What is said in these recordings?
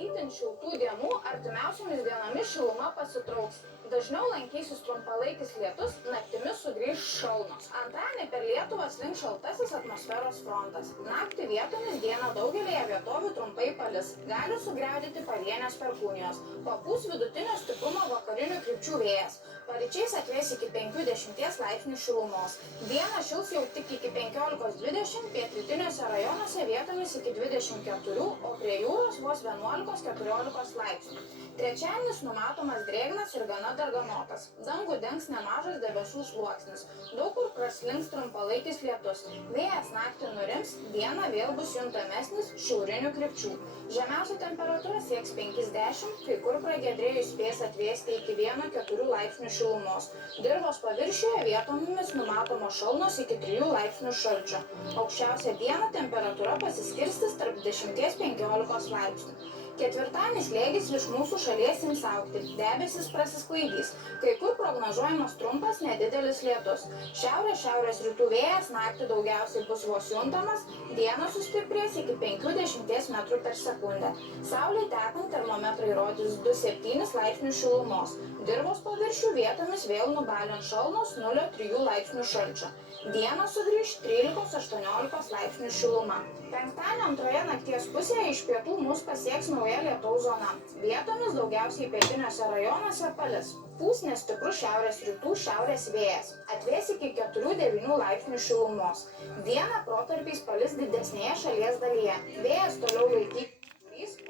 Itin šiltų dienų artimiausiomis dienomis šiluma pasitrauks. Dažniau lankysis trumpalaikis lietus, naktimis sugrįš šalnos. Antradienį per Lietuvą slinks šaltasis atmosferos frontas. Naktį vietomis dieną daugelyje vietovių trumpai palis. Gali sugriaudyti pavienės perkūnijos. Papūs vidutinio stiprumo vakarinių krypčių vėjas. Paryčiais atvės iki 5–10 laipsnių šilumos. Dieną šils jau tik iki 15–20, pietrytiniuose rajonuose vietomis iki 24, o prie jūros vos 11–14 laipsnių. Trečiadienis numatomas drėgnas ir gana darganotas. Dangų dengs nemažas debesų sluoksnis. Daug kur praslinks trumpalaikis lietus. Vėjas naktį nurims, dieną vėl bus juntamesnis šiaurinių krypčių. Žemiausia temperatūra sieks 5–10, kai kur pragiedrėjus spės atvėsti iki 1–4 laipsnių šilumos. Dirvos paviršiuje vietomis numatomos šalnos iki 3 laipsnių šalčio. Aukščiausia dieną temperatūra pasiskirstys tarp 10–15 laipsnių. Ketvirtadienis slėgis virš mūsų šalies ims augti, debesis prasisklaidys. Kai kur prognozuojamas trumpas nedidelis lietus. Šiaurės rytų vėjas naktį daugiausiai bus vos juntamas, dieną sustiprės iki 5–10 metrų per sekundę. Saulei tekant termometrai rodys 2–7 laipsnių šilumos. Dirvos paviršių vietomis vėl nubalins šalnos 0–3 laipsnių šalčio. Dieną sugrįš 13–18 laipsnių šiluma. Penktadienio antroje nakties pusėje iš pietų mus pasieks nauja lietaus zona. Vietomis daugiausiai pietiniuose rajonuose palis. Pūs nestiprus šiaurės rytų šiaurės vėjas. Atvės iki 4–9 laipsnių šilumos. Dieną protarpiais palis didesnėje šalies dalyje. Vėjas toliau laikys,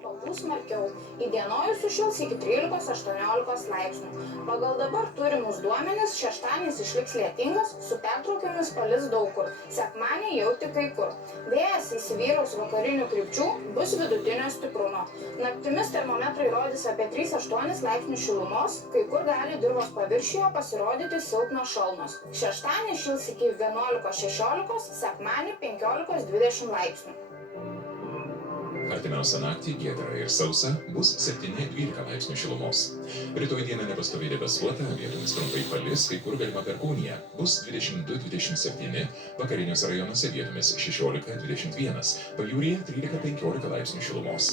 papūs smarkiau. Įdienojus sušils iki 13–18 laipsnių. Pagal dabar turimus duomenis šeštadienis išliks lietingas, su pertraukiamis palis daug kur. Sekmadienį jau tik kai kur. Vėjas įsivyraus vakarinių krypčių, bus vidutinio stiprumo. Naktimis termometrai rodys apie 3–8 laipsnių šilumos, kai kur gali dirvos paviršiuje pasirodyti silpnos šalnos. Šeštadienį šils iki 11–16, sekmadienį 15–20 laipsnių. Artimiausią naktį giedra ir sausa bus 7–12 laipsnių šilumos. Rytoj dieną nepastoviai debesuota, vietomis trumpai palis, kai kur galima perkūnija. Bus 22–27, vakariniuose rajonuose vietomis 16–21, pajūryje 13–15 laipsnių šilumos.